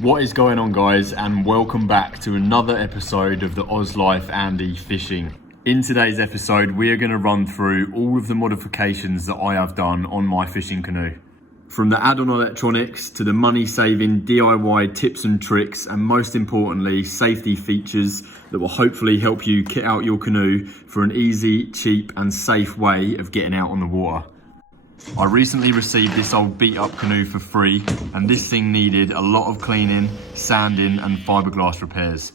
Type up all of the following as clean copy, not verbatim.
What is going on, guys, and welcome back to another episode of the Oz Life Andy Fishing. In today's episode, we are going to run through all of the modifications that I have done on my fishing canoe. From the add-on electronics to the money-saving DIY tips and tricks, and most importantly, safety features that will hopefully help you kit out your canoe for an easy, cheap and safe way of getting out on the water. I recently received this old beat up canoe for free, and this thing needed a lot of cleaning, sanding and fiberglass repairs.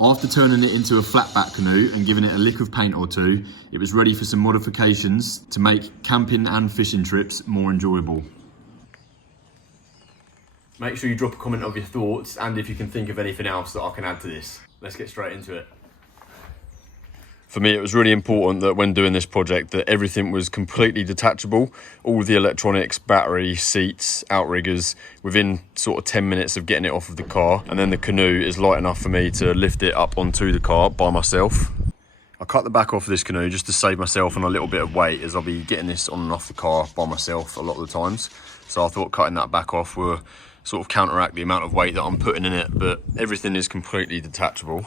After turning it into a flatback canoe and giving it a lick of paint or two, it was ready for some modifications to make camping and fishing trips more enjoyable. Make sure you drop a comment of your thoughts and if you can think of anything else that I can add to this. Let's get straight into it. For me, it was really important that when doing this project that everything was completely detachable. All the electronics, battery, seats, outriggers, within sort of 10 minutes of getting it off of the car. And then the canoe is light enough for me to lift it up onto the car by myself. I cut the back off of this canoe just to save myself on a little bit of weight, as I'll be getting this on and off the car by myself a lot of the times. So I thought cutting that back off will sort of counteract the amount of weight that I'm putting in it, but everything is completely detachable.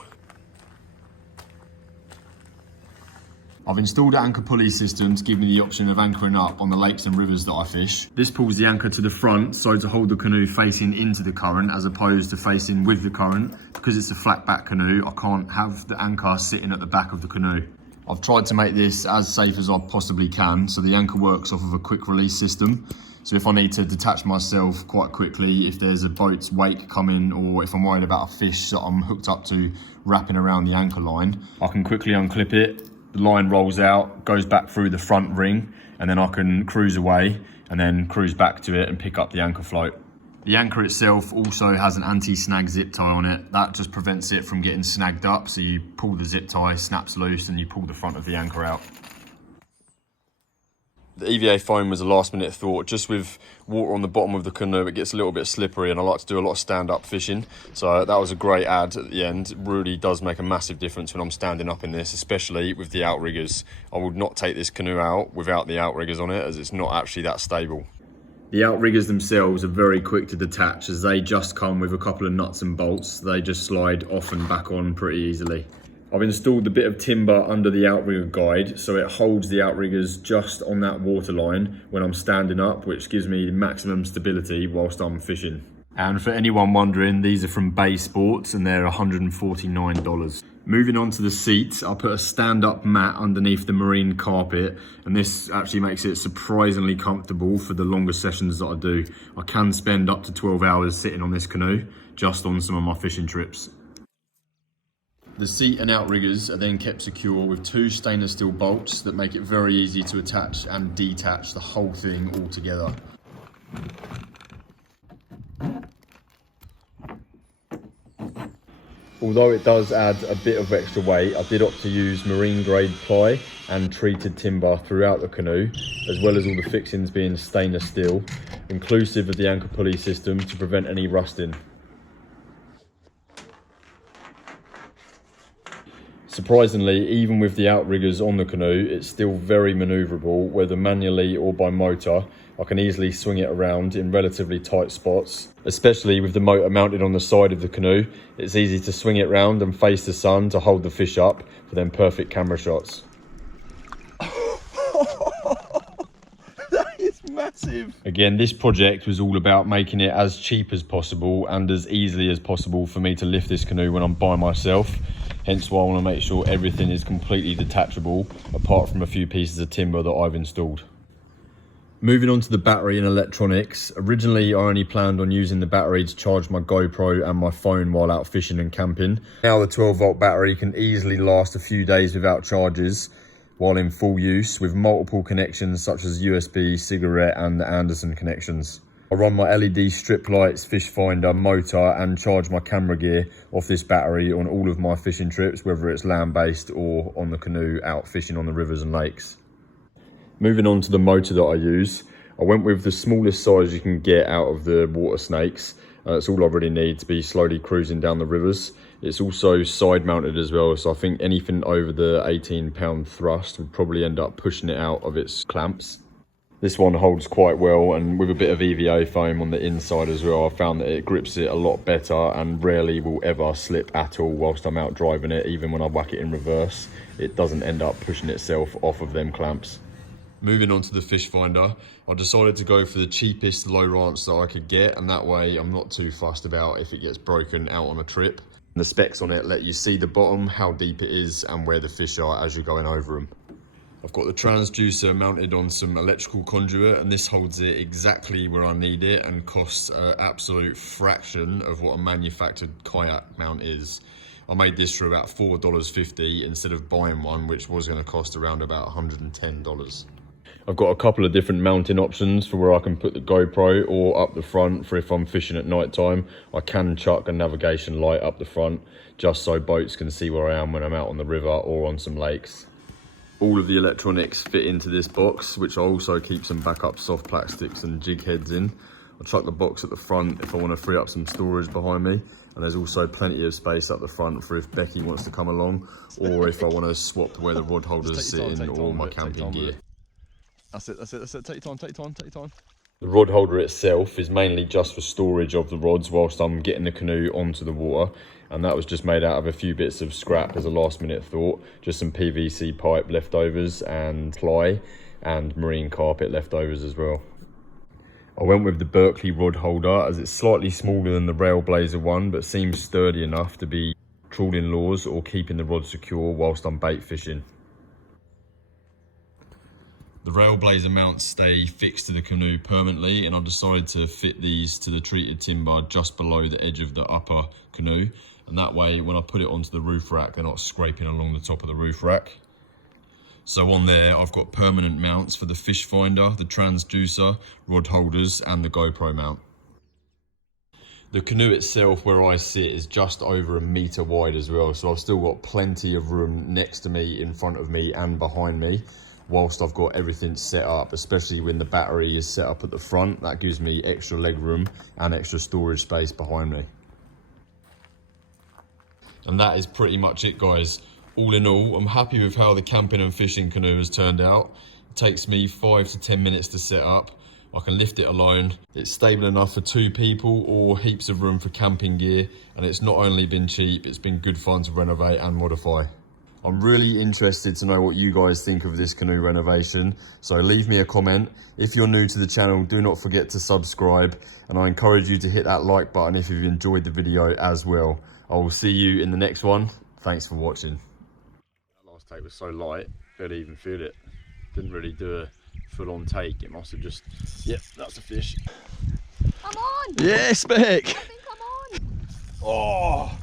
I've installed an anchor pulley system to give me the option of anchoring up on the lakes and rivers that I fish. This pulls the anchor to the front, so to hold the canoe facing into the current as opposed to facing with the current. Because it's a flat back canoe, I can't have the anchor sitting at the back of the canoe. I've tried to make this as safe as I possibly can, so the anchor works off of a quick release system. So if I need to detach myself quite quickly, if there's a boat's wake coming, or if I'm worried about a fish that I'm hooked up to wrapping around the anchor line, I can quickly unclip it. The line rolls out, goes back through the front ring, and then I can cruise away and then cruise back to it and pick up the anchor float. The anchor itself also has an anti-snag zip tie on it. That just prevents it from getting snagged up. So you pull the zip tie, snaps loose, and you pull the front of the anchor out. The EVA Foam was a last minute thought. Just with water on the bottom of the canoe, it gets a little bit slippery, and I like to do a lot of stand-up fishing. So that was a great add at the end. It really does make a massive difference when I'm standing up in this, especially with the outriggers. I would not take this canoe out without the outriggers on it, as it's not actually that stable. The outriggers themselves are very quick to detach, as they just come with a couple of nuts and bolts. They just slide off and back on pretty easily. I've installed a bit of timber under the outrigger guide, so it holds the outriggers just on that water line when I'm standing up, which gives me maximum stability whilst I'm fishing. And for anyone wondering, these are from Bay Sports and they're $149. Moving on to the seats, I put a stand-up mat underneath the marine carpet, and this actually makes it surprisingly comfortable for the longer sessions that I do. I can spend up to 12 hours sitting on this canoe, just on some of my fishing trips. The seat and outriggers are then kept secure with two stainless steel bolts that make it very easy to attach and detach the whole thing all together. Although it does add a bit of extra weight, I did opt to use marine grade ply and treated timber throughout the canoe, as well as all the fixings being stainless steel, inclusive of the anchor pulley system to prevent any rusting. Surprisingly, even with the outriggers on the canoe, it's still very manoeuvrable, whether manually or by motor. I can easily swing it around in relatively tight spots, especially with the motor mounted on the side of the canoe. It's easy to swing it round and face the sun to hold the fish up for them perfect camera shots. That is massive. Again, this project was all about making it as cheap as possible and as easily as possible for me to lift this canoe when I'm by myself. Hence why I want to make sure everything is completely detachable, apart from a few pieces of timber that I've installed. Moving on to the battery and electronics. Originally, I only planned on using the battery to charge my GoPro and my phone while out fishing and camping. Now the 12-volt battery can easily last a few days without charges while in full use, with multiple connections such as USB, cigarette and the Anderson connections. I run my LED strip lights, fish finder, motor and charge my camera gear off this battery on all of my fishing trips, whether it's land-based or on the canoe out fishing on the rivers and lakes. Moving on to the motor that I use, I went with the smallest size you can get out of the water snakes. That's all I really need to be slowly cruising down the rivers. It's also side mounted as well, so I think anything over the 18-pound thrust would probably end up pushing it out of its clamps. This one holds quite well, and with a bit of EVA foam on the inside as well, I found that it grips it a lot better and rarely will ever slip at all whilst I'm out driving it. Even when I whack it in reverse, it doesn't end up pushing itself off of them clamps. Moving on to the fish finder, I decided to go for the cheapest low ranch that I could get, and that way I'm not too fussed about if it gets broken out on a trip. And the specs on it let you see the bottom, how deep it is, and where the fish are as you're going over them. I've got the transducer mounted on some electrical conduit, and this holds it exactly where I need it and costs an absolute fraction of what a manufactured kayak mount is. I made this for about $4.50 instead of buying one, which was going to cost around about $110. I've got a couple of different mounting options for where I can put the GoPro, or up the front for if I'm fishing at night time. I can chuck a navigation light up the front just so boats can see where I am when I'm out on the river or on some lakes. All of the electronics fit into this box, which I also keep some backup soft plastics and jig heads in. I'll chuck the box at the front if I want to free up some storage behind me, and there's also plenty of space up the front for if Becky wants to come along, or if I want to swap where the rod holders sit in or my camping gear. That's it, take your time. The rod holder itself is mainly just for storage of the rods whilst I'm getting the canoe onto the water, and that was just made out of a few bits of scrap as a last minute thought, just some PVC pipe leftovers and ply and marine carpet leftovers as well. I went with the Berkeley rod holder as it's slightly smaller than the Railblazer one, but seems sturdy enough to be trawling lures or keeping the rod secure whilst I'm bait fishing. The Railblazer mounts stay fixed to the canoe permanently, and I decided to fit these to the treated timber just below the edge of the upper canoe, and that way when I put it onto the roof rack they're not scraping along the top of the roof rack. So on there I've got permanent mounts for the fish finder, the transducer, rod holders and the GoPro mount. The canoe itself where I sit is just over 1 metre wide as well, so I've still got plenty of room next to me, in front of me and behind me, whilst I've got everything set up, especially when the battery is set up at the front. That gives me extra leg room and extra storage space behind me. And that is pretty much it, guys. All in all, I'm happy with how the camping and fishing canoe has turned out. It takes me 5 to 10 minutes to set up. I can lift it alone. It's stable enough for 2 people or heaps of room for camping gear. And it's not only been cheap, it's been good fun to renovate and modify. I'm really interested to know what you guys think of this canoe renovation, so leave me a comment. If you're new to the channel, do not forget to subscribe, and I encourage you to hit that like button if you've enjoyed the video as well. I will see you in the next one. Thanks for watching. That last take was so light, barely even feel it. Didn't really do a full-on take. It must have just, yep, that's a fish. Come on! Yes, Beck! Oh!